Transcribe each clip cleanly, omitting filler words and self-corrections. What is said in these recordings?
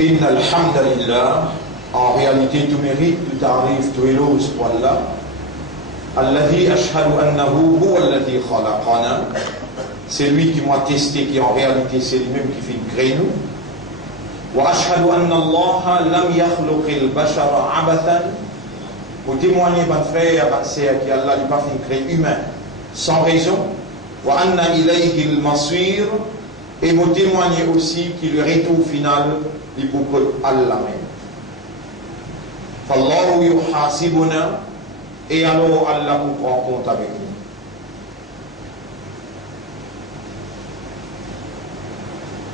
Inna alhamdulillah, en réalité tout mérite, tout arrive, tout éloge pour Allah. Alladhi ashhadu annahu huwa alladhi khalaqana. C'est lui qui m'a testé, qui en réalité c'est lui-même qui fait créer nous. Wa ashhadu anna Allah lam yakhluqil bashara abathan. Pour témoigner, mon frère, mon sœur, qui Allah n'a pas fait créer humain sans raison. Wa anna ilayhi al-masir. Et me témoigner aussi que le retour final est pour Allah même. Fallahu yuhasibuna. Et alors Allah nous prend compte avec nous.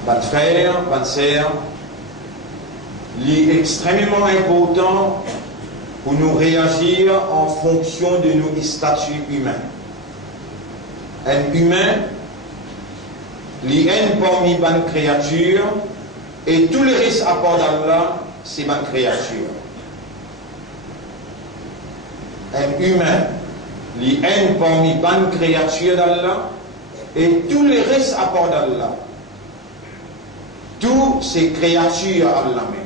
Mon frère, ma sœur, il est extrêmement important pour nous réagir en fonction de nos statuts humains. Un humain, il est parmi les créatures et tous les risques à part d'Allah, c'est une créature. Un humain, il est parmi les créatures d'Allah et tous les risques à part d'Allah. Toutes ces créatures Allah même.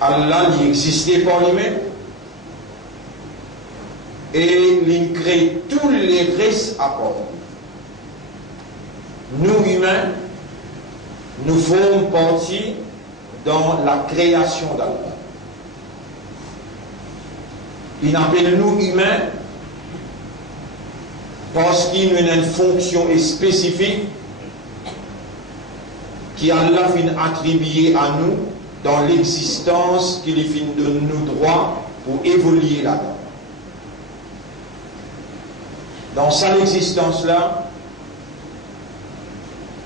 Allah il existait par lui-même et il crée tous les restes à part. Nous humains, nous faisons partie dans la création d'Allah. Il appelle nous humains parce qu'il a une fonction spécifique qui Allah fin attribué à nous dans l'existence qu'il fin de nous droit pour évoluer là-dedans. Dans cette existence-là,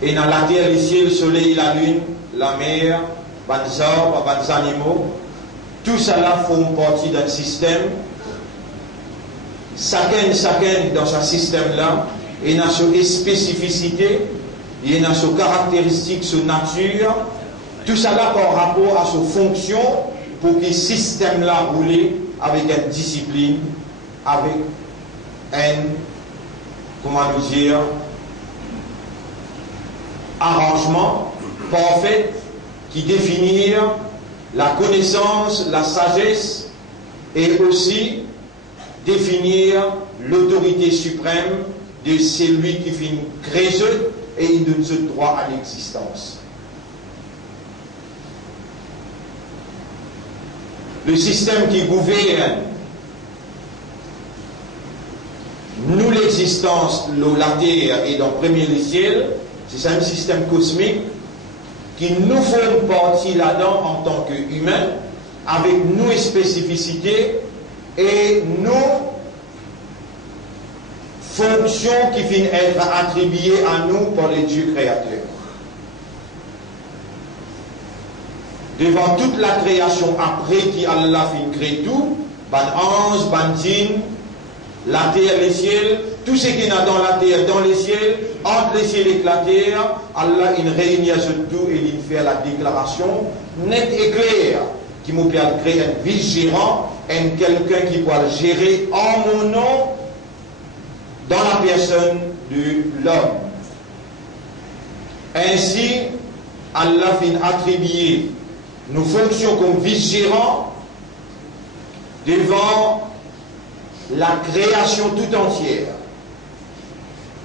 et dans la terre, le ciel, le soleil, la lune, la mer, les arbres, les animaux, tout cela font partie d'un système. Chacun dans ce système-là, il a ses spécificités, il a ses caractéristiques, sa nature, tout cela par rapport à sa fonction pour que ce système-là roule avec une discipline, avec un, comment nous dire, arrangement parfait qui définit la connaissance, la sagesse et aussi définir l'autorité suprême de celui qui finit créeux et il donne ce droit à l'existence. Le système qui gouverne nous l'existence, la terre et dans le premier ciel, c'est un système cosmique qui nous forme partie là-dedans en tant qu'humains, avec nos spécificités et nos fonctions qui viennent être attribuées à nous par les dieux créateurs. Devant toute la création après qu'Allah fin crée tout, ban ange, ban djinn, la terre, les ciels, tout ce qu'il y a dans la terre, dans les ciels, entre les ciels et la terre, Allah il réunit à ce tout et il fait la déclaration nette et claire qui me permet de créer un vice-gérant, quelqu'un qui pourra gérer en mon nom dans la personne de l'homme. Ainsi, Allah fin attribuer nos fonctions comme vice-gérant devant la création tout entière.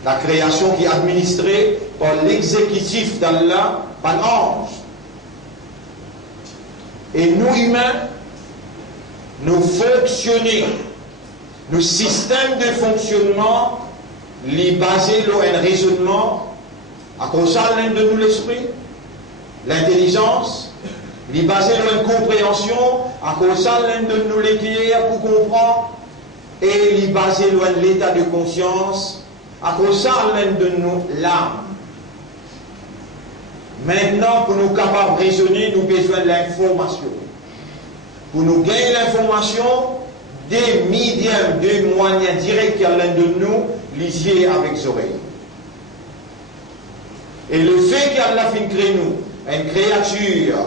La création qui est administrée par l'exécutif d'Allah, par l'ange. Et nous humains, nous fonctionnons, nos systèmes de fonctionnement, les basés sur un raisonnement, à cause de nous l'esprit, l'intelligence, les basés sur une compréhension, à cause de nous l'éclair pour comprendre, et les basés sur l'état de conscience, à cause de nous l'âme. Maintenant, pour nous capables de raisonner, nous avons besoin de l'information. Pour nous gagner l'information, des médiums, des moyens directs qui l'un de nous, les yeux avec les oreilles. Et le fait qu'Allah fin crée nous, une créature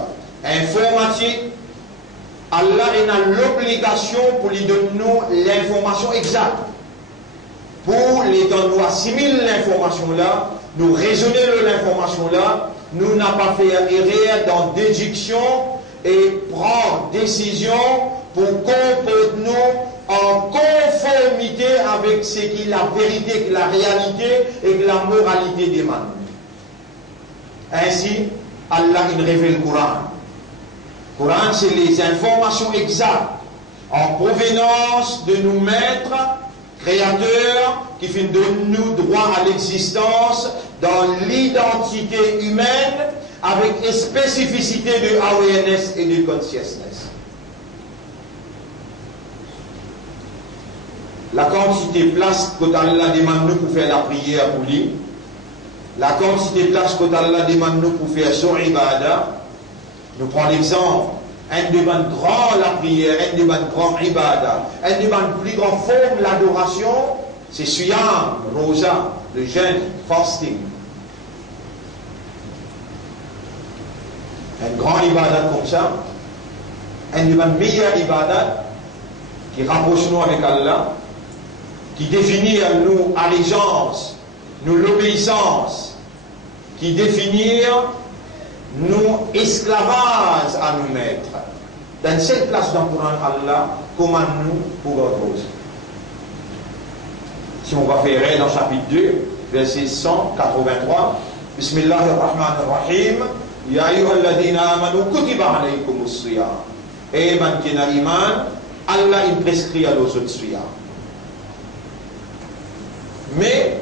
informatique, Allah a l'obligation pour lui donner l'information exacte. Pour les donner nous assimiler l'information là, nous raisonner l'information là, nous n'a pas fait errer dans déduction et prendre décision pour comporter nous en conformité avec ce qui est la vérité, la réalité et la moralité des mains. Ainsi, Allah il révèle le Coran. Le Coran, c'est les informations exactes en provenance de nos maîtres créateurs qui donnent nous droit à l'existence dans l'identité humaine avec une spécificité de awareness et de consciousness. La quantité de place que Allah demande nous pour faire la prière pour lui, la quantité de place que Allah demande nous pour faire son ibadah, nous prenons l'exemple, un des grands la prière, un des grands ibadah, un des plus grandes formes l'adoration, c'est Siyam, Rosa, le jeûne, fasting. Un grand ibadah comme ça, un des meilleurs ibadah qui rapproche nous avec Allah, qui définit à nous allégeance, nous l'obéissance, qui définit nous esclavage à nous mettre. Dans cette place dans le Coran, Allah commande nous pour autre chose. Si on va faire dans chapitre 2, verset 183, Bismillahirrahmanirrahim, Ya ayyuhalladhina amanu kutiba alaykumus siyam. Et man qui n'a iman, Allah il prescrit à nos autres siyam. Mais,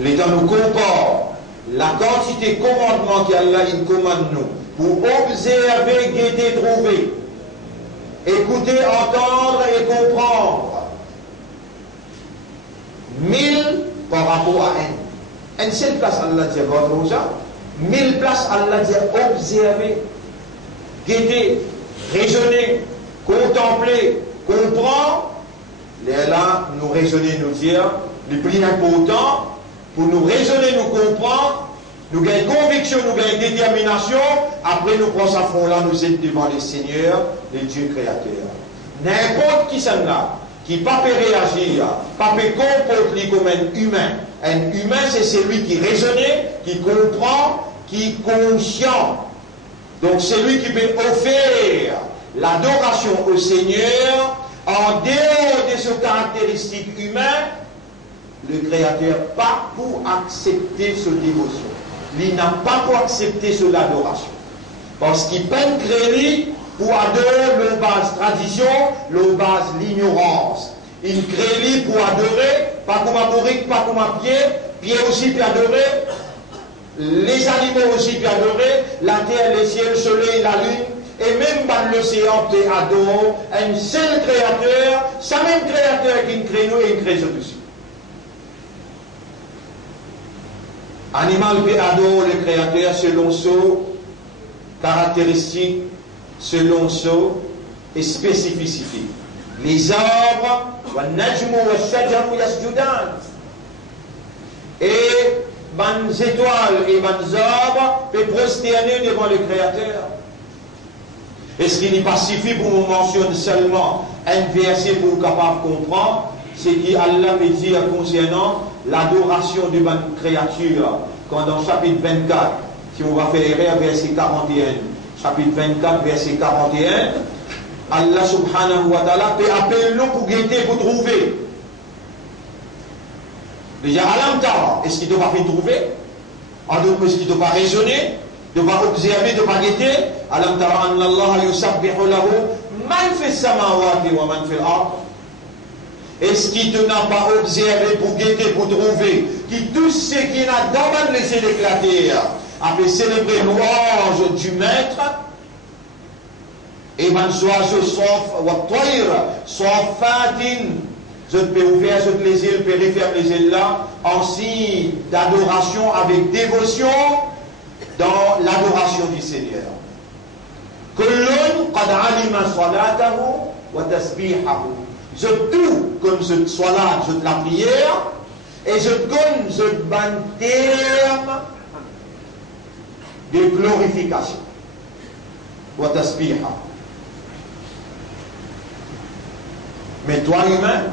l'État nous comporte la quantité de commandements qu'Allah il commande nous pour observer, guetter, trouver, écouter, entendre et comprendre. 1000 par rapport à une seule place Allah dit votre 1000 places Allah dit observer, guetter, raisonner, contempler, comprendre. Là, nous raisonner, nous dire, le plus important, pour nous raisonner, nous comprendre, nous gagnons conviction, nous gagnons détermination, après nous prenons sa fond là, nous sommes devant les seigneurs, les dieux créateurs. N'importe qui s'en là, qui ne peut pas réagir, pas peut comporter comme un humain. Un humain, c'est celui qui raisonne, qui comprend, qui est conscient. Donc c'est lui qui peut offrir l'adoration au Seigneur en dehors de ce caractéristique humain. Le Créateur pas pour accepter ce dévotion. Il n'a pas pour accepter ce l'adoration. Parce qu'il peine créer pour adorer le base tradition, le base l'ignorance. Il crée pour adorer, pas comme un bourrique, pas comme un pied, pied aussi pour adorer, les animaux aussi pour adorer, la terre, les ciels, le soleil, la lune, et même dans l'océan peut adorer un seul créateur, c'est même créateur qui crée nous et il crée tout aussi. Animal peut adorer le créateur selon ses caractéristiques, selon ses spécificités. Les arbres, et les étoiles et les arbres peuvent prosterner devant le créateur. Est-ce qu'il n'est pas suffit pour nous mentionner seulement un verset pour nous capable de comprendre ce qu'Allah me dit concernant l'adoration de la créature, quand dans le chapitre 24, si on va faire verset 41, chapitre 24, verset 41, Allah subhanahu wa ta'ala peut appeler nous pour guetter, pour trouver. Déjà, Alam Tara, est-ce qu'il ne doit pas trouver? Est-ce qu'il ne doit pas raisonner? De pas observer, de pas guetter? Alam Tara anna Allah yusabbihu lahu man fi samawati wa man fi al-ard. Est-ce qu'il ne n'a pas observé pour guetter, pour trouver, qui tout ce qui n'a d'abord laissé l'éclater, a fait célébrer l'ouange du maître, et man oiseaux sauf wa toir, sauf fatin, je peux ouvrir je les îles, peux refermer les îles là, en signe d'adoration avec dévotion dans l'adoration du Seigneur. Kullun qad alima salatahu wa tasbihahu. Je tout comme je salat, je la prière, et je donne je ban terme de glorification. Wa tasbihahu. Mais toi, humain,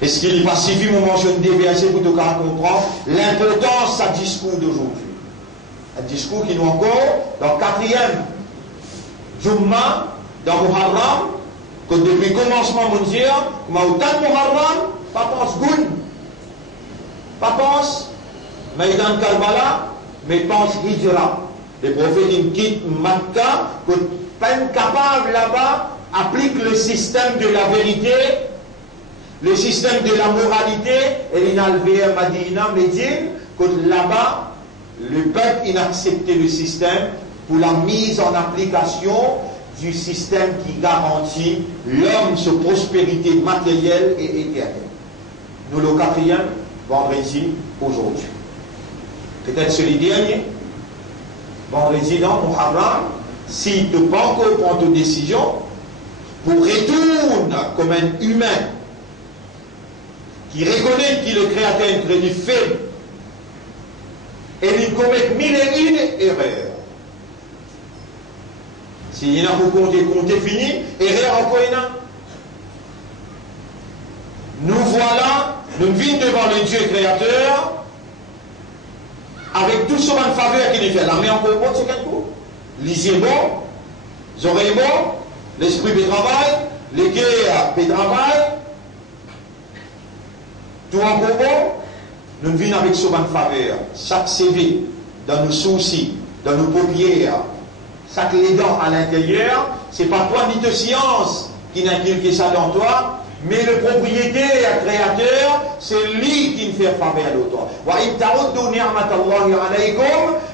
Est-ce qu'il est pas suffit mon mentionne des versets pour te comprendre l'importance de ce discours d'aujourd'hui? Un discours qui nous encore, dans le 4e Jumma, dans Muharram, que depuis le commencement mondial, mais autant de Muharram, pas pense Goun, pas pense Maïdan Karbala, mais pense Hijra. Les prophètes quittent Makkah, que peine capable là-bas, applique le système de la vérité, le système de la moralité, et il a levé à Madina, Médine, que là-bas, le peuple il a accepté le système pour la mise en application du système qui garantit l'homme sa prospérité matérielle et éternelle. Nous le 4e vendredi aujourd'hui. Peut-être celui dernier, vendredi dans Muharram, si tu n'as pas encore pris ta décision, pour retourner comme un humain qui reconnaît qu'il est le créateur et crédit faible, et il commet mille et une erreurs. S'il y en a pour compter fini, erreur encore une. Nous voilà, nous venons devant le Dieu créateur, avec tout ce bon faveur qu'il nous fait. La main encore bon, c'est quel coup? Lisez bon, les oreilles bon, l'esprit peut travailler, les cœurs peut travailler, tout encore bon. Nous venons avec ce bon faveur. Chaque CV, dans nos soucis, dans nos paupières, chaque les dents à l'intérieur, c'est pas toi ni de science qui n'inculque ça dans toi, mais le propriétaire, créateur, c'est lui qui nous fait faveur à l'autre.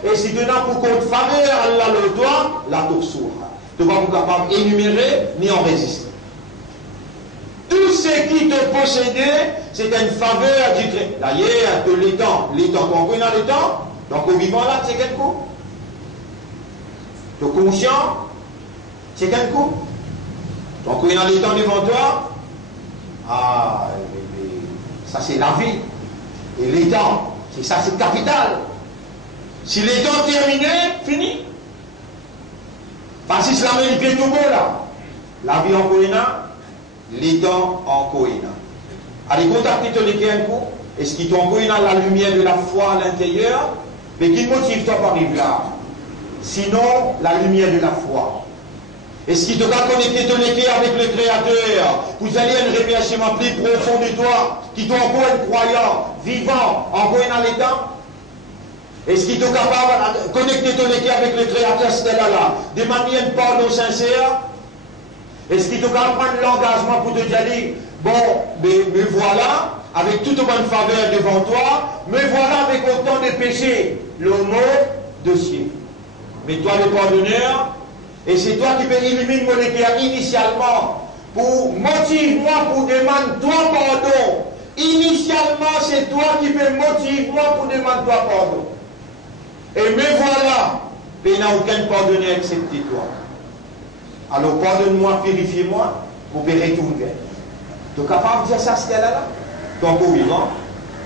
Et si tu n'as pour compte faveur à l'autre, la toursoura. Tu vas pas capable d'énumérer ni en résister. Tout ce qui te possédait, c'est une faveur du créateur. D'ailleurs, de l'étang, quand on a l'étang, donc au vivant là, c'est quel coup? Tu es conscient, c'est quel coup? Donc on a l'étang devant toi, ah, ça c'est la vie. Et l'étang, c'est ça, c'est capital. Si l'étang terminé, fini. Parce que c'est la même tout beau là. La vie en Koïna, l'étang en Koïna. Allez, contactez ton équipe un coup. Est-ce qu'il t'en Koïna la lumière de la foi à l'intérieur? Mais qui motive toi par arriver là? Sinon, la lumière de la foi. Est-ce qu'il te va connecter ton équipe avec le Créateur? Vous allez à une révélation plus profonde de toi, qui t'ont encore un croyant, vivant, encore dans l'état? Est-ce qu'il est capable de connecter ton équipe avec le Créateur, là, de manière de pardon sincère? Est-ce qu'il est capable de prendre l'engagement pour te dire, bon, me voilà, avec toute bonne faveur devant toi, me voilà avec autant de péchés, le mot dossier. Mais toi le pardonneur, et c'est toi qui peux éliminer mon équipe initialement, pour motive-moi, pour demander toi pardon. Initialement, c'est toi qui peux motive-moi pour demander toi pardon. Et me voilà, mais il n'y a aucun pardonneur excepté toi. Alors pardonne-moi, purifie-moi, pour payer tout le tu es capable de dire ça, c'était là? Ton corps vivant,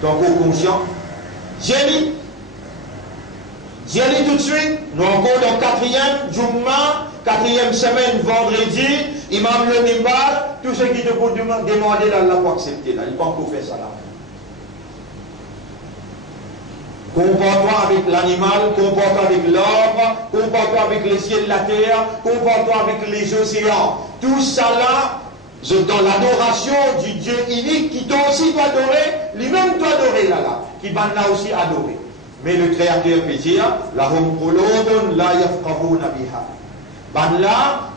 ton corps conscient. J'ai dit tout de suite, nous encore dans 4e Jumma, 4e semaine, vendredi, Imam le Nimbar, tout ce qui te peut demander là, pour accepter là. Il ne peut pas faire ça là. Comporte-toi avec l'animal, comporte-toi avec l'arbre, comporte-toi avec les cieux de la terre, comporte-toi avec les océans. Tout ça là, dans l'adoration du Dieu unique qui doit aussi adorer, lui-même doit adorer là, qui va là aussi adorer. Mais le Créateur peut dire, lahum qulubun la yafqahuna biha. Ban là,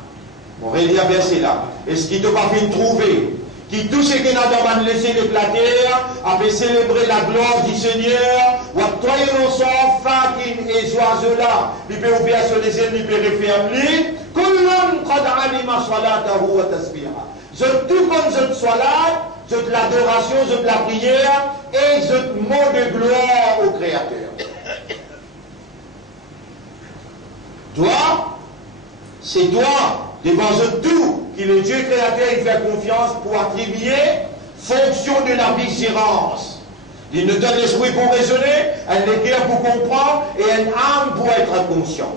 on va lire verset là. Est-ce qu'il ne t'a pas fait trouver? Qui tout ce qui n'a pas laissé les terre, avait célébré la gloire du Seigneur, ou à toi et l'ensemble, fakin et oiseaux là, il peut ouvrir sur les ailes, il peut refermer, kullun qad alima salatahu wa tasbiha. Je tout comme je sois là, je de l'adoration, je de la prière, et je mot de gloire au Créateur. Toi, c'est toi, devant tout, qui le Dieu créateur, il fait confiance pour attribuer fonction de la vigilance. Il nous donne l'esprit pour raisonner, un cœur pour comprendre et une âme pour être conscient.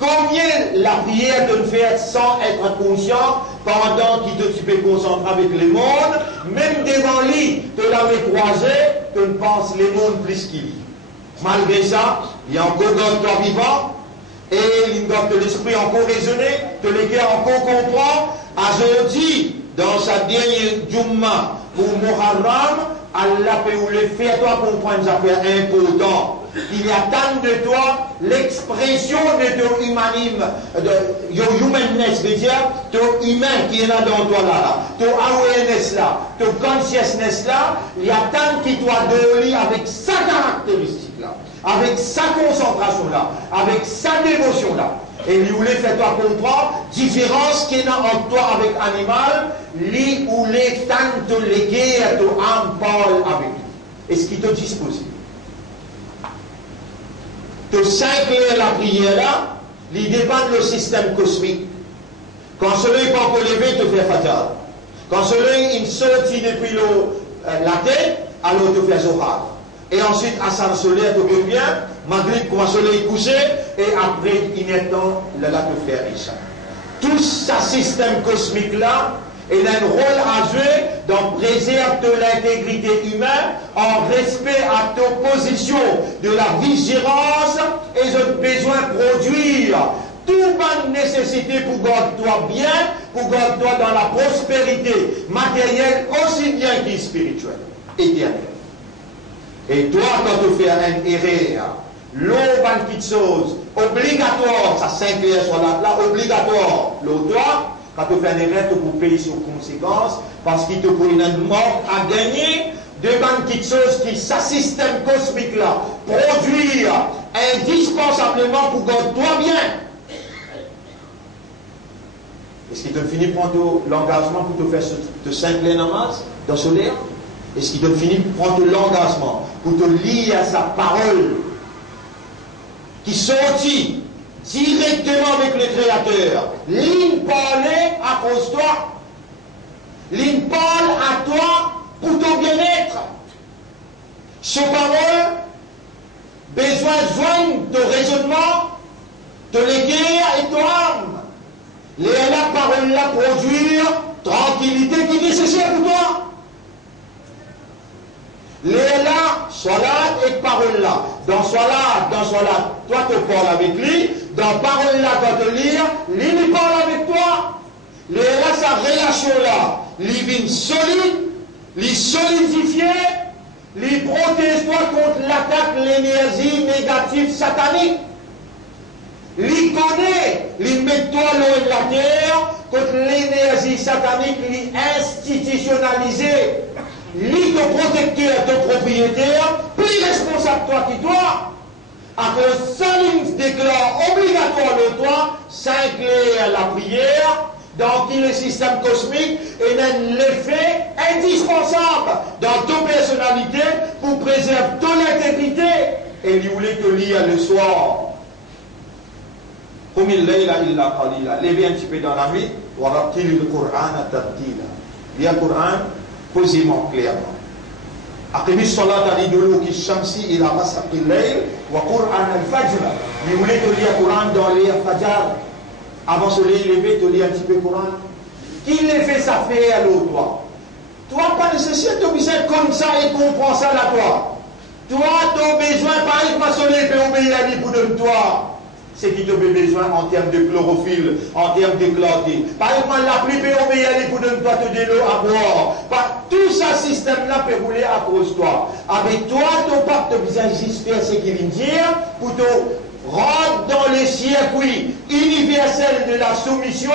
Combien la prière de nous faire sans être conscient pendant qu'il tu peux concentrer avec les mondes, même devant lui, te l'avait croisé, que ne pense les mondes plus qu'il vit. Malgré ça, il y a encore toi vivant, et l'esprit encore raisonné, que le cœur encore comprend. Aujourd'hui, dans sa dernière Jumma pour Muharram, Allah peut vous le faire, toi comprendre, ça fait important. Il attend de toi l'expression de ton humanisme, de your humanness, c'est-à-dire ton humain qui est là dans toi là, ton awareness là, ton consciousness là, il attend qu'il soit de lui avec sa caractéristique là, avec sa concentration là, avec sa dévotion là. Et lui voulait faire toi comprendre différence qu'il y a entre toi avec animal, lui ou les tant de léguer à ton âme parle avec lui. Est-ce qu'il te dispose? De s'incliner la prière là, il dépend du système cosmique. Quand celui qui peut lever te fait fatal. Quand celui il sortit depuis la tête, alors te fait zohar. Et ensuite, Hassan solaire te revient, Maghrib quand le soleil couché, et après, il est temps, là te faire Isha. Tout ce système cosmique là, il a un rôle à jouer dans préserver l'intégrité humaine en respect à ta position de la vigilance et de besoin de produire toute bonne nécessité pour garder toi bien, pour garder toi dans la prospérité matérielle aussi bien que spirituelle, éternelle. Et toi, quand tu fais un erreur, l'eau bonne petite chose, obligatoire, ça s'inclure sur là, obligatoire, l'eau toi, quand tu fais un erreur, tu peux payer sur conséquence, parce qu'il te faut une mort à gagner, devant quelque chose qui, ce système cosmique là, produire indispensablement pour garder toi bien. Est-ce qu'il te finit prendre l'engagement pour te faire te s'incliner namaz dans ce l'air? Est-ce qu'il te finit prendre l'engagement pour te lier à sa parole qui sortit directement avec le Créateur? L'in parlait à cause de toi. L'in parle à toi pour ton bien-être. Ce parole, besoin de joindre ton raisonnement, de l'éguer et ton âme. La parole là produire tranquillité qui est nécessaire pour toi. Léla, salat et parole là. Dans salat, toi tu parles avec lui. Dans parole là, quand tu lire, lui parle avec toi. Léla, sa relation là, lui vient solide, lui solidifié, lui protège toi contre l'attaque, l'énergie négative satanique. Lui connaît, lui met toi l'eau de la terre contre l'énergie satanique, lui institutionnalisée. Lui, ton protecteur, ton propriétaire, plus responsable toi qui toi, après ça, il déclare obligatoire de toi, s'incliner à la prière, dans qui le système cosmique et même l'effet indispensable dans ton personnalité pour préserver ton intégrité. Et il voulait te lire le soir. Comme il l'a illa qalila. Levez un petit peu dans la nuit, wa rattil le Coran tartila. Lire le Coran posément, clairement. Aqimi salat al-iduluki shamsi ila ghasaqi al-layl wa Qur'an al-fajr. Il voulait te lire le Coran dans les Fajr. Avant de se lever, te lire un petit peu le Coran. Qui le fait ça fait à l'autre, toi? Toi, pas nécessaire de besoin comme ça et comprends ça là, toi. Toi, tu as besoin, pas de ma soleil peut obéir à lui pour de toi. C'est qui te besoin en termes de chlorophylle, en termes de clarté. Par exemple, la pluie peut obéir à lui pour de toi te de l'eau à boire. Tout ce système-là peut rouler à cause de toi. Avec toi, tu n'as pas besoin juste faire ce qu'il vient dire pour te rentre dans le circuit universel de la soumission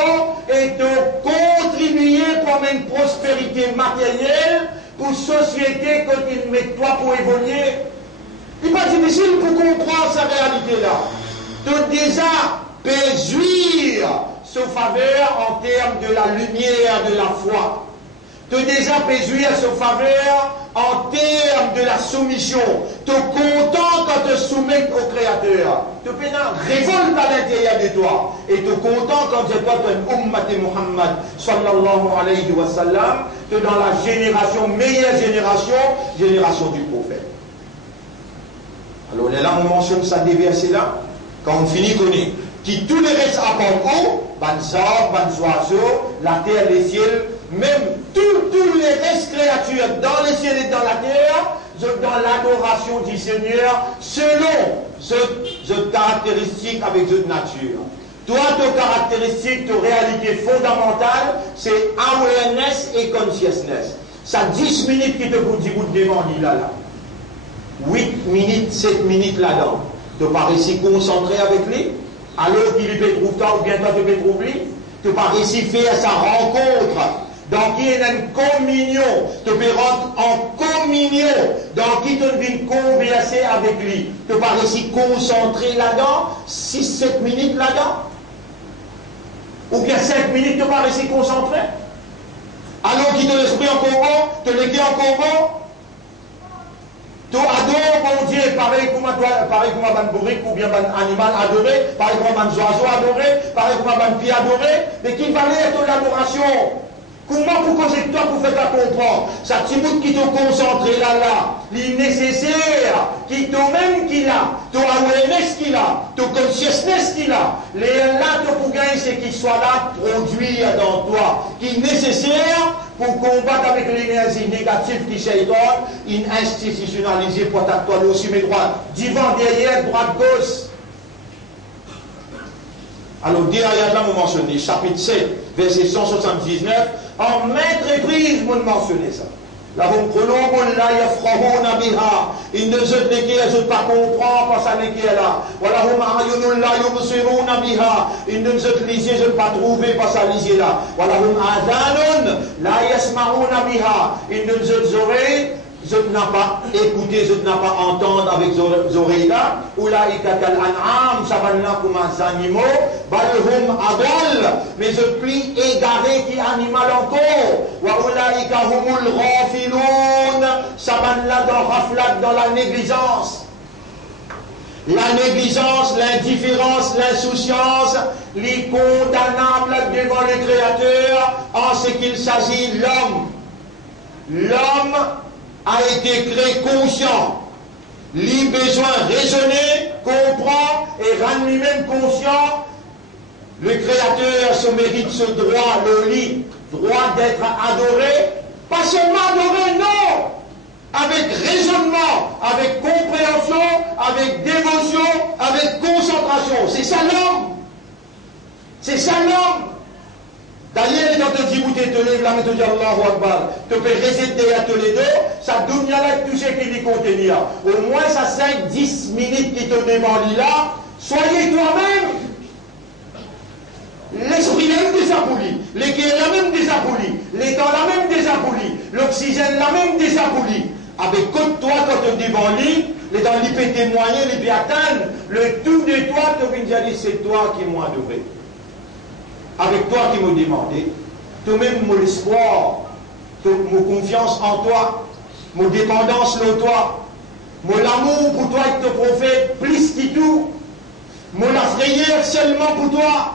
et de contribuer comme une prospérité matérielle pour société quand il met toi pour évoluer. Il n'est pas difficile pour comprendre sa réalité-là. De déjà peut jouir sa faveur en termes de la lumière de la foi. De déjà peut jouir sa faveur en termes de la soumission. Tu es content quand tu te soumets au Créateur. Tu peux révolte à l'intérieur de toi. Et tu es content quand tu es un ummat Muhammad sallallahu alayhi wa sallam. Tu es dans la génération, meilleure génération du prophète. Alors là, on mentionne ça des versets là. Quand on finit, qu'on est qui tous les restes apportent les arbres, les oiseaux, la terre, les ciels, même tous les restes créatures dans les ciels et dans la terre, dans l'adoration du Seigneur, selon cette caractéristique avec cette nature. Toi, tes caractéristiques, tes réalités fondamentales, c'est awareness et consciousness. Ça 10 minutes qui te dit vous devant là. 8 minutes, 7 minutes là-dedans. Tu n'as pas réussi à concentrer avec lui, alors qu'il peut trouver toi ou bien toi tu peux trouver. Tu n'as pas réussi à faire sa rencontre. Donc il y a une communion. Tu peux rentrer en communion. Donc il te vient converser avec lui. Tu n'as pas réussi à concentrer là-dedans, 6-7 minutes là-dedans. Ou bien 5 minutes, tu n'as pas réussi à concentrer. Alors qu'il te l'esprit en combat, te l'écrit en combat. Tu adores mon Dieu, pareil comme un bourrique ou bien un animal adoré, pareil comme un oiseau adoré, pareil comme un pied adoré, mais qui valait ton adoration. Comment pour causer de toi pour faire ta comprendre? Ça t'imite qui te concentre là, il nécessaire, qui toi-même qu'il a, ton awareness qu'il a, ton consciousness qu'il a, les là te pour gagner, c'est qu'il soit là, produire dans toi, qui est nécessaire pour combattre avec l'énergie négative qui s'étonne, une institutionnalisée pour toi aussi mes droits, devant, derrière, droite, gauche. Alors, derrière là, vous mentionnez, chapitre 7, verset 179, en maintes reprises, vous mentionnez ça. Là, vous prenez, là, il y a frahona biha, il ne se déquille, je ne pas comprendre, pas ça n'est là. Voilà, vous m'ayunul là, vous serona biha, il ne se lisez, je ne pas trouver, pas ça lisez là. Voilà, vous m'adanun, là, yasmauna biha, il ne se oreilles, je n'ai pas écouté, je n'ai pas entendu avec les oreilles là, ou là, il y a un an'am, ça va là comme un animal, balhum adol, mais je plie égaré qui animal encore, ou là, il y a humul rafiloun, ça va là dans raflat, dans la négligence. La négligence, l'indifférence, l'insouciance, les condamnables devant le Créateur en ce qu'il s'agit de l'homme. L'homme a été créé conscient, les besoins raisonnés, comprend et rend lui-même conscient. Le Créateur se mérite ce droit, le lit, droit d'être adoré, pas seulement adoré, non, avec raisonnement, avec compréhension, avec dévotion, avec concentration. C'est ça l'homme. C'est ça l'homme. D'ailleurs, quand tu dis, vous te lèves là, mais tu dis Allahu Akbar, tu peux résister à tous les deux, ça donne là tout ce qui dit contenir. Au moins, ça 5-10 minutes qui te demandent là, soyez toi-même. L'esprit même désaboli, l'équerre la même désaboli, l'étang la même désaboli, l'oxygène la même désaboli. Avec côté toi, quand tu es devant lui, les dans lui peut témoigner, lui peut atteindre, le tout de toi, tu viens dire, c'est toi qui m'as adoré. Avec toi qui me demandé, toi-même mon espoir, mon confiance en toi, mon dépendance en toi, mon amour pour toi et ton prophète, plus que tout, mon frayeur seulement pour toi.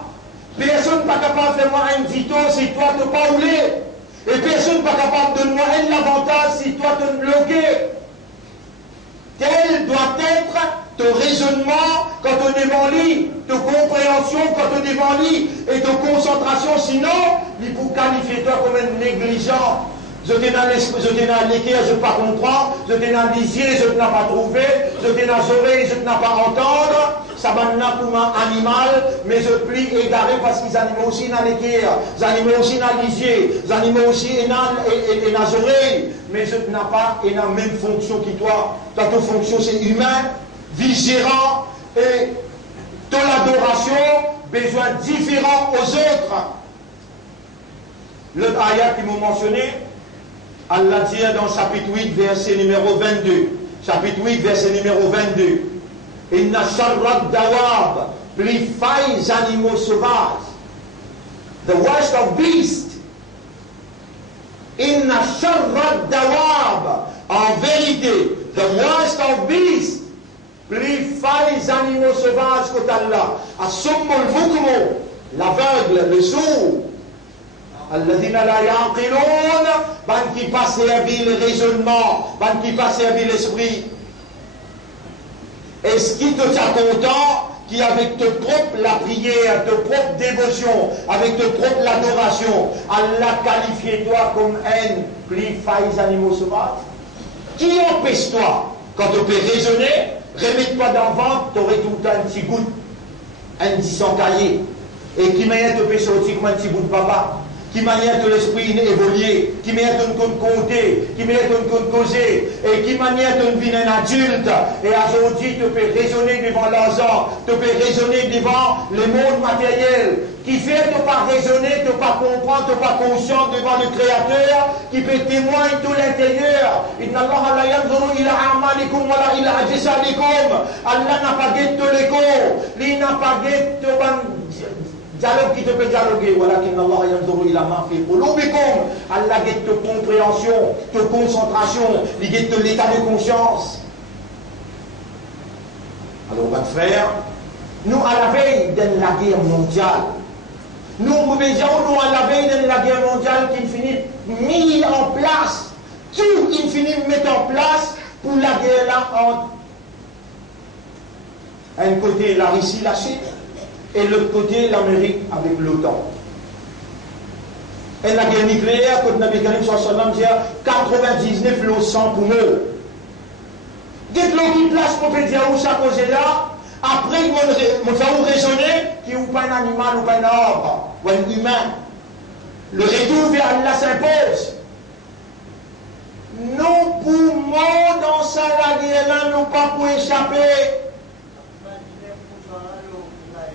Personne n'est pas capable de faire moi un dito si toi tu n'as pas roulé. Et personne n'est pas capable de donner moi un avantage si toi tu es bloqué. Tel doit être ton raisonnement quand on est devant lui, ton compréhension quand on est devant lui, et ton concentration, sinon, il faut qualifier toi comme un négligent. Je t'ai dans l'équerre, je ne pas comprendre, je t'ai dans les yeux, je ne l'ai pas trouvé, je t'ai dans les oreilles, je ne l'ai pas entendre, ça va n'a comme un animal, mais je plie égaré parce qu'ils animaux aussi dans l'équerre, les animaux aussi dans les yeux, les animaux aussi dans les oreilles, mais je n'ai pas la même fonction que toi. Ta fonction c'est humain, vigérant, et ton adoration, besoin différent aux autres. Le ayat qui m'a mentionné, Allah dit dans chapitre 8, verset numéro 22. Chapitre 8, verset numéro 22. Inna sharrat dawab, les failles animaux sauvages. The worst of beasts. Inna sharrat dawab. En vérité, the worst of beasts. Les failles animaux sauvages que Allah. Assummul vukmo, l'aveugle, le sourd. Alladina la yaqilun, ban qui pas servi le raisonnement, ban qui pas servi l'esprit. Est-ce qu'il te tient content qui avec te propre la prière, te propre dévotion, avec te propre l'adoration, Allah qualifie toi comme un plus failles animaux sauvages? Qui empêche toi, quand tu peux raisonner, remets-toi dans le ventre, tu aurais tout le temps un petit goût, un petit sang cahier, et qui manière te peut sortir comme un petit bout de papa, qui manière de l'esprit évoluer, qui manière de nous compter, qui manière de nous causer, et qui manière de nous devenir un adulte. Et aujourd'hui, tu peux raisonner devant l'argent, tu peux raisonner devant le monde matériel, qui fait de ne pas raisonner, de ne pas comprendre, de ne pas conscient devant le Créateur, qui peut témoigner tout l'intérieur. Allah n'a pas guetté tous les corps, il n'a pas guetté dialogue qui te peut dialoguer. Allah guette ta compréhension, ta concentration, il guette l'état de conscience. Alors, mon frère, nous à la veille de la guerre mondiale, nous à la veille de la guerre mondiale qui finit mis en place, tout qui finit mettre en place pour la guerre là entre un côté la Russie, la Chine, et de l'autre côté, l'Amérique avec l'OTAN. Et la guerre nucléaire, comme Nabi Karim sallallahu dit, 99 le sang pour eux. Dites-le qui place pour dire où ça cause là, après, on va vous raisonner qu'il n'y a pas un animal ou pas un arbre, ou un humain. Le retour vers Allah s'impose. Nos poumons dans ça, la guerre là, n'ont pas pour échapper.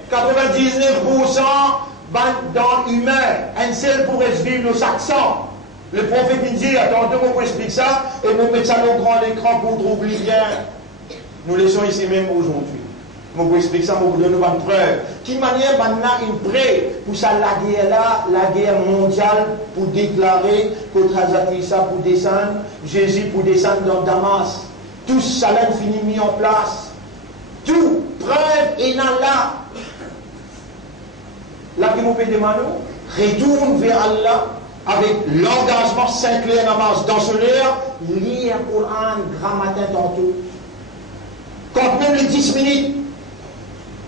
99% dans l'humain, un seul pourrait vivre nos accents. Le prophète il dit, attendez, on explique ça, et on met ça dans le grand écran pour trouver bien. Nous laissons ici même aujourd'hui. On explique ça, on vous donne une preuve. Qui manière maintenant une preuve pour ça la guerre là, la guerre mondiale, pour déclarer que ça pour descendre, Jésus pour descendre dans Damas. Tout ça là finit mis en place. Tout, preuve et là. Là, qui nous peut demander, retourne vers Allah avec l'engagement sincère namaz dans ce l'air, lire le Coran grand matin tantôt. Quand même les 10 minutes,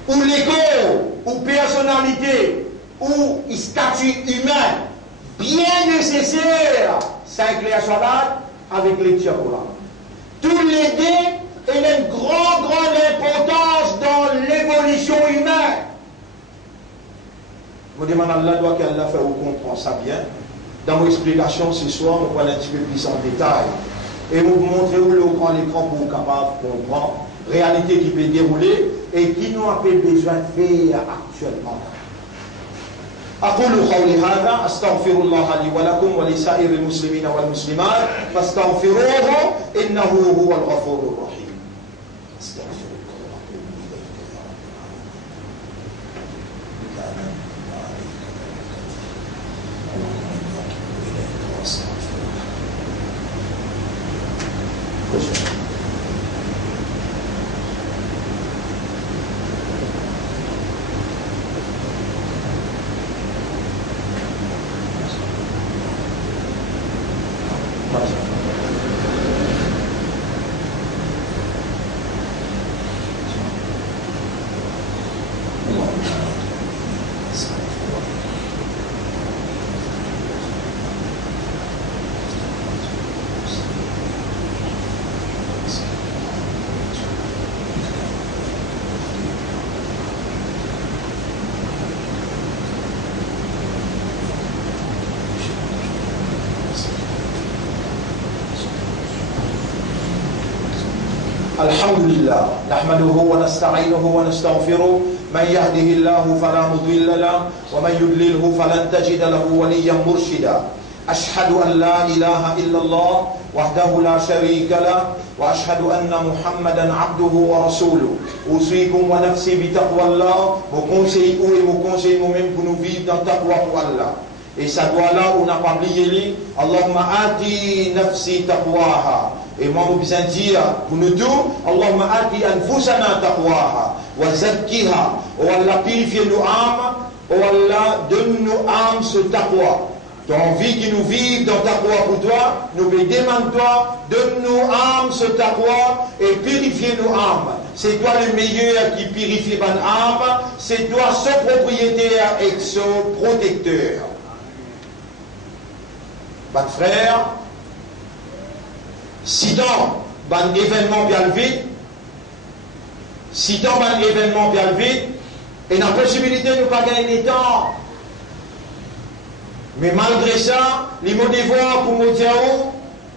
ou l'école, ou personnalité, ou statut humain, bien nécessaire, sincère salat avec lecture Coran. Tous les deux, il y a une grande importance dans l'évolution humaine. Vous demandez à Allah qu'Allah fait ou comprend ça bien. Dans vos explications ce soir, on va aller un petit peu plus en détail. Et vous montrer où le grand écran pour vous capable de comprendre la réalité qui peut dérouler et qui nous a besoin de faire actuellement. أقول قولي هذا أستغفر الله لي ولكم ولسائر المسلمين والمسلمات فاستغفروه إنه هو الغفور الرحيم. الحمد لله نحمده ونستعينه ونستغفره من يهده الله فلا مضل له ومن يضلله فلن تجد له وليا مرشدا أشهد أن لا إله إلا الله وحده لا شريك له وأشهد أن محمدا عبده ورسوله أوصيكم ونفسي بتقوى الله وكونسي moi-même pour nous vivre dans taqwa pour Allah. Et ça doit là on n'a pas oublié Allahumma ati nafsi taqwaha. Et moi, je besoin dire pour nous tous, Allahumma ati anfusana taqwaha wa zakkiha. Oh Allah, purifie nos âmes. Oh Allah, donne nos âmes ce taqwa. Tu as envie que nous vivions dans taqwa pour toi. Nous demandons toi, donne nos âmes ce taqwa et purifie nos âmes. c'est toi le meilleur qui purifie mon âme, c'est toi ce propriétaire et ce protecteur. Mon frère, si dans un événement bien vite, si dans un événement bien vite, et la possibilité de ne pas gagner du temps, mais malgré ça, les mots devoirs pour nous dire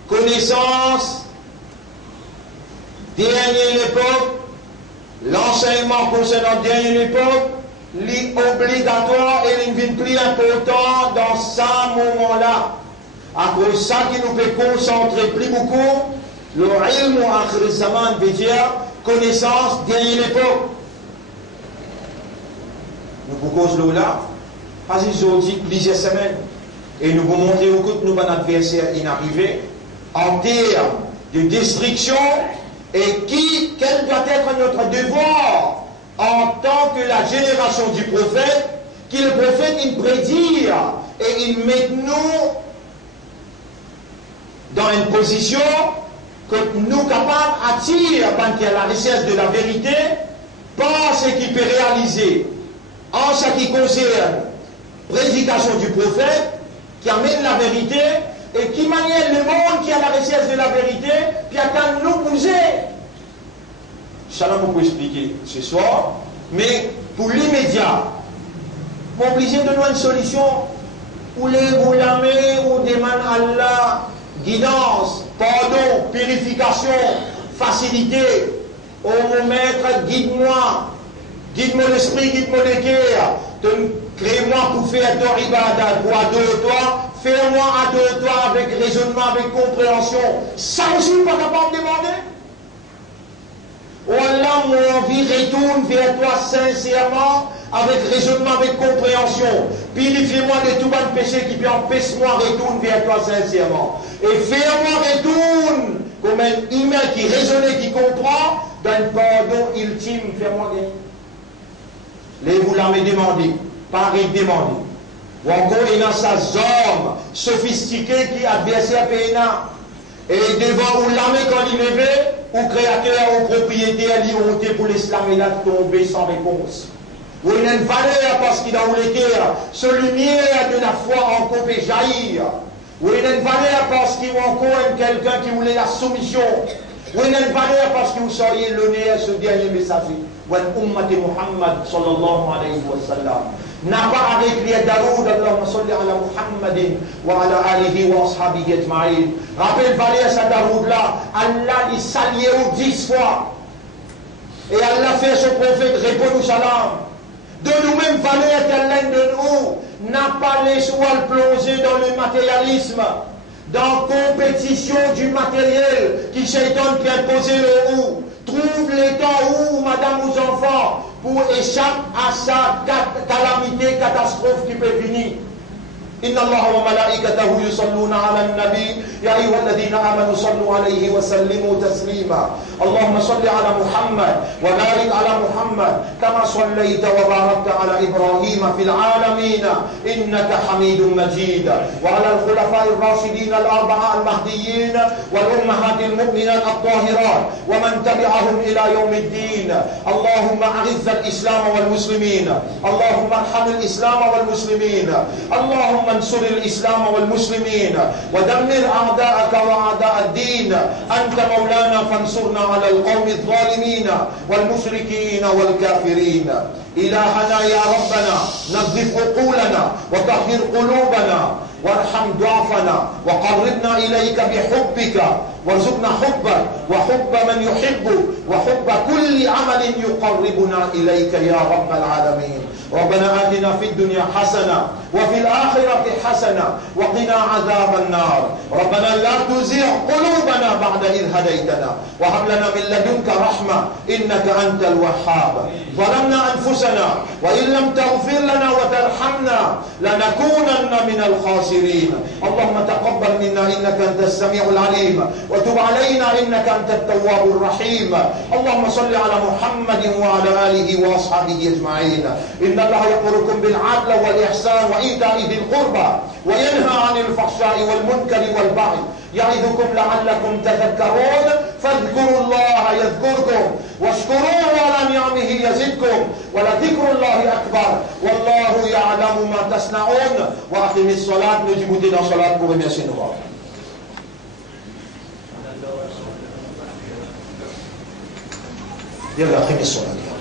connaissance, dernière époque, l'enseignement concernant dernière époque, l'obligatoire et l'une plus important dans ce moment-là. À cause de ça qui nous fait concentrer plus beaucoup, le ilm ou akhir zaman veut dire connaissance dernière époque. Nous vous causons là, parce qu'ils ont dit plusieurs semaines, et nous vous montrons où que nous, notre adversaire, est arrivé, en termes de destruction, et quel doit être notre devoir en tant que la génération du prophète, que le prophète il prédit et il met nous dans une position que nous capables d'attirer quand il y a la recherche de la vérité, par ce qui peut réaliser en ce qui concerne prédication du prophète, qui amène la vérité, et qui manière le monde qui a la recherche de la vérité, puis attend nous bouger. Inch'Allah, vous pouvez expliquer ce soir, mais pour l'immédiat, vous êtes obligé de donner une solution où les goulamés ou demandent à Allah guidance, pardon, purification, facilité. Oh mon maître, guide-moi l'esprit, guide-moi le cœur, crée-moi pour faire ton ibadat, pour adorer toi, fais-moi adorer toi avec raisonnement, avec compréhension. Ça aussi, pas capable de demander. Oh Allah, mon envie retourne vers toi sincèrement, avec raisonnement, avec compréhension. Purifie-moi de tout bon péché qui peut empêcher moi retourne vers toi sincèrement. Et fais-moi retourne comme un humain qui raisonne, qui comprend, d'un pardon ultime, fais-moi gagner. Les vous l'avez demandé, Paris demandé. Ou encore, il y a sa zone sophistiquée qui est adversaire pénal. Et devant ou l'armée quand il levait, ou créateur ou propriétaire, il honté pour l'islam et là tombé sans réponse. Ou il a une valeur parce qu'il a ou les cœurs, ce lumière de la foi encore peut jaillir. Ou il a une valeur parce qu'il y a encore quelqu'un qui voulait la soumission. Ou il a une valeur parce que vous seriez l'honneur ce dernier messager. Ou un ummati Muhammad sallallahu alayhi wa sallam. N'a pas avec les daroud, Allahumma salli ala Muhammadin wa ala alihi wa ashabihi ajma'in. Rappelle valeur sa daroud là, Allah l'y salié 10 fois. Et Allah fait son prophète répondre salam. De nous-mêmes valeur qu'Allah de nous n'a pas les choix plongés dans le matérialisme, dans la compétition du matériel qui shaitan qui a imposé le ou. Trouve les temps où, madame ou enfants, pour échapper à sa calamité, catastrophe qui peut venir. إن الله وملائكته يصلون على النبي يا أيها الذين آمنوا صلوا عليه وسلموا تسليما اللهم صل على محمد وبارك على محمد كما صليت وباركت على إبراهيم في العالمين إنك حميد مجيد وعلى الخلفاء الراشدين الأربعة المهديين والأمهات المؤمنات الطاهرات ومن تبعهم إلى يوم الدين اللهم أعز الإسلام والمسلمين اللهم ارحم الإسلام والمسلمين اللهم انصر الإسلام والمسلمين ودمر أعداءك وأعداء الدين أنت مولانا فانصرنا على القوم الظالمين والمشركين والكافرين إلهنا يا ربنا نظف عقولنا وطهر قلوبنا وارحم ضعفنا وقربنا إليك بحبك وارزقنا حبك وحب من يحبك وحب كل عمل يقربنا إليك يا رب العالمين ربنا آتنا في الدنيا حسنة وفي الآخرة حسنة وقنا عذاب النار ربنا لا تزغ قلوبنا بعد إذ هديتنا وهب لنا من لدنك رحمة إنك أنت الوهاب ظلمنا أنفسنا وإن لم تغفر لنا وترحمنا لنكونن من الخاسرين اللهم تقبل منا إنك أنت السميع العليم وتب علينا إنك أنت التواب الرحيم اللهم صل على محمد وعلى آله وأصحابه أجمعين إن الله يأمركم بالعدل والإحسان وإيتاء ذي القربى وينهى عن الفحشاء والمنكر والبغي يعظكم لعلكم تذكرون فاذكروا الله يذكركم واشكروه على نعمه يزدكم ولذكر الله أكبر والله يعلم ما تصنعون. وأقم الصلاة. Nous disons dans salat pour remercier nos morts. يلا أقم الصلاة.